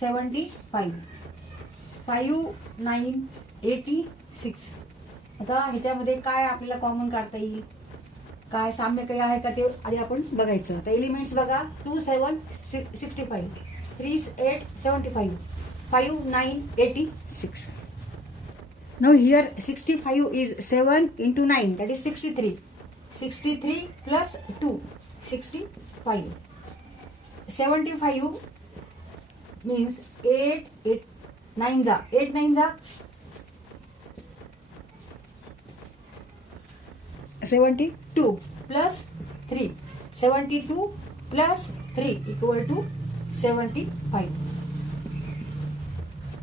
75 5 9 86. आता ह्याच्यामध्ये काय आपल्याला कॉमन काढता येईल, काय साम्य काही आहे का ते आधी आपण बघायचं. आता एलिमेंट्स बघा, 2 7 65, 3 8 75, 5 9 86. Now here 65 is 7 into 9, that is 63. 63 plus 2, 65. 75 means 8 9 जा 8 9 जा 72 plus 3, 72 plus 3 equal to 75.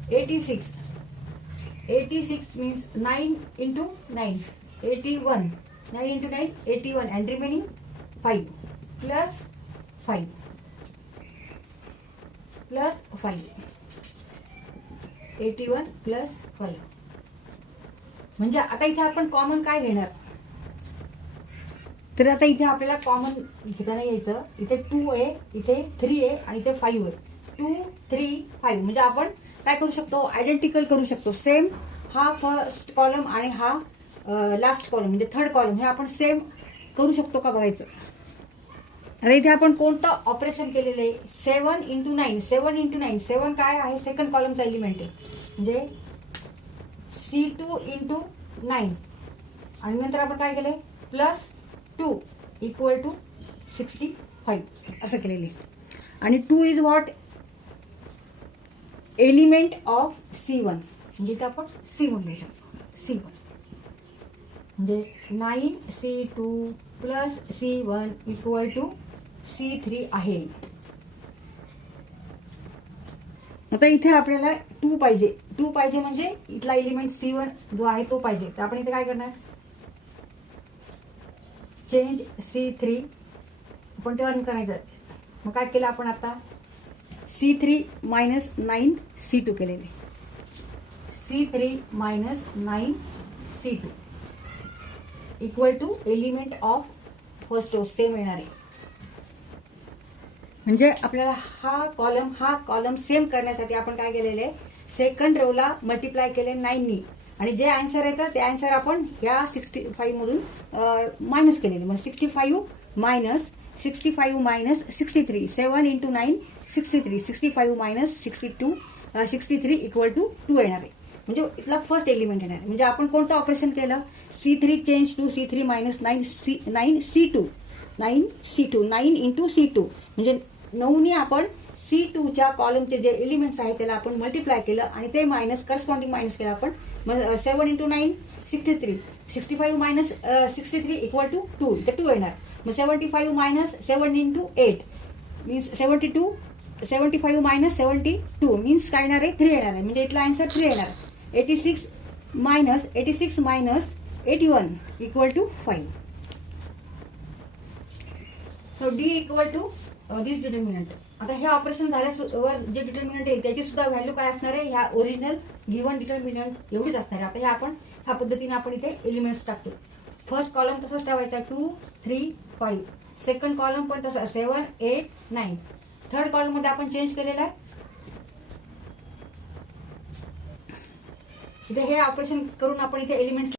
86 means 9 into 9, 81. 9 into 9, 81, and remaining 5 plus 5 plus 5. 81 plus 5. म्हणजे आता इथे आपण कॉमन काय घेणार, तर आता इथे आपल्याला कॉमन घेताना यायचं. इथे 2 आहे, इथे 3 आहे आणि इथे 5 आहे. 2 3 5 म्हणजे आपण काय करू शकतो, आयडेंटिकल करू शकतो. सेम हा फर्स्ट कॉलम आणि हा लास्ट कॉलम म्हणजे थर्ड कॉलम हे आपण सेम करू शकतो का बघायचं. आता इथे आपण कोणतं ऑपरेशन केलेलं आहे, 7 into 9. 7 into 9, 7 काय आहे, सेकंड कॉलमचा एलिमेंट आहे म्हणजे C2 into 9. आणि नंतर आपण काय केलंय, प्लस 2 इक्वल टू 65 असं केलेले. आणि 2 is what, element of C1 म्हणजे इथे आपण C1 लिहू शकतो. C1 म्हणजे 9C2 plus C1 equal to C3 आहे. आता इथे आपल्याला 2 पाहिजे म्हणजे इथला एलिमेंट C1 जो आहे तो पाहिजे. तर आपण इथे काय करणार, चेंज C3 आपण टर्न करायचं. मग काय केलं आपण आता, C3 मायनस 9 C2 केलेले. C3 minus 9 C2 equal to element of first row same येणार आहे. म्हणजे आपल्याला हा कॉलम सेम करण्यासाठी आपण काय केलेलं आहे, सेकंड रोला मल्टिप्लाय केले 9 नी आणि जे आन्सर येतं ते आन्सर आपण ह्या 65 मधून मायनस केलेले. मग 65 minus 63, 7 into 9 63, 65 minus 63 equal to 2 येणार आहे. म्हणजे इथला फर्स्ट एलिमेंट येणार आहे. म्हणजे आपण कोणतं ऑपरेशन केलं, C3 change to C3 minus 9 C2 9 into C2 म्हणजे 9 ने आपण C2 च्या कॉलमचे जे एलिमेंट्स आहेत त्याला आपण मल्टिप्लाय केलं आणि ते मायनस करस्पॉन्डिंग मायनस केलं आपण. मग 7 into 9 63, 65 मायनस 63 इक्वल टू 2, ते 2 येणार. मग 75 minus 7 into 8 means 72, 75 minus 72 means काय येणार आहे, 3 येणार आहे. म्हणजे इथला आन्सर 3 येणार. 86 minus 81 equal to 5. So D equal to this determinant. आता हे ऑपरेशन झाल्यावर जे डिटर्मिनंट आहे त्याची सुद्धा व्हॅल्यू काय असणार आहे, ह्या ओरिजिनल गिव्हन डिटर्मिनंट एवढीच असणार आहे. आता हे आपण ह्या पद्धतीने आपण इथे एलिमेंट्स टाकतो. फर्स्ट कॉलम तसंच ठेवायचा 2 3 5. सेकंड कॉलम पण तसा 7 8 9. थर्ड कॉलम मध्ये आपण चेंज केलेला आहे. इथे हे ऑपरेशन करून आपण इथे एलिमेंट्स